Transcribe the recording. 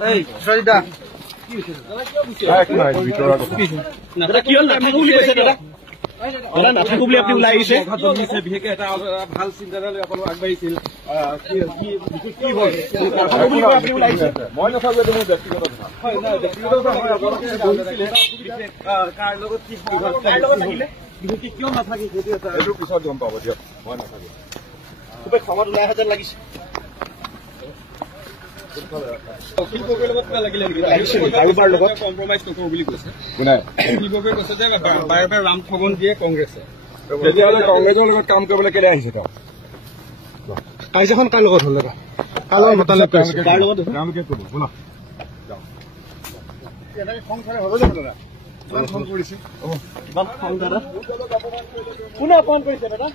এই সৰিদা নাথাকো বুলি আপুনি ওলাই আহিছে বিশেষকে এটা ভাল চিন্তাধাৰা লৈ আপোনালোক আগবাঢ়িছিল মই নাথাকো মোৰ ব্যক্তিগত কথা হয় নাই ব্যক্তিগত কথা হয় আপোনালোকে কাৰ লগত কি বিশেষকে কিয় নাথাকে সেইটো পিছত গম পাব দিয়ক মই নাথাকো খুবেই খঙত ওলাই অহা যেন লাগিছে কম্প্ৰমাইজ নকৰো বুলি কৈছে কৈছে যে বাৰে বাৰে ৰাম ঠগন দিয়ে কংগ্ৰেছে তেতিয়াহ'লে কংগ্ৰেছৰ লগত কাম কৰিবলৈ কেলে আহিছে তেওঁ কাজিয়াখন কাৰ লগত হ'ল কাৰ লগত মতামত কাৰ লগত তেওঁলোকে ক'ব বোলা খং খালে হ'ব জানো দাদা কিমান খং কৰিছে কিমান খং দাদা কোনে অপমান কৰিছে দাদা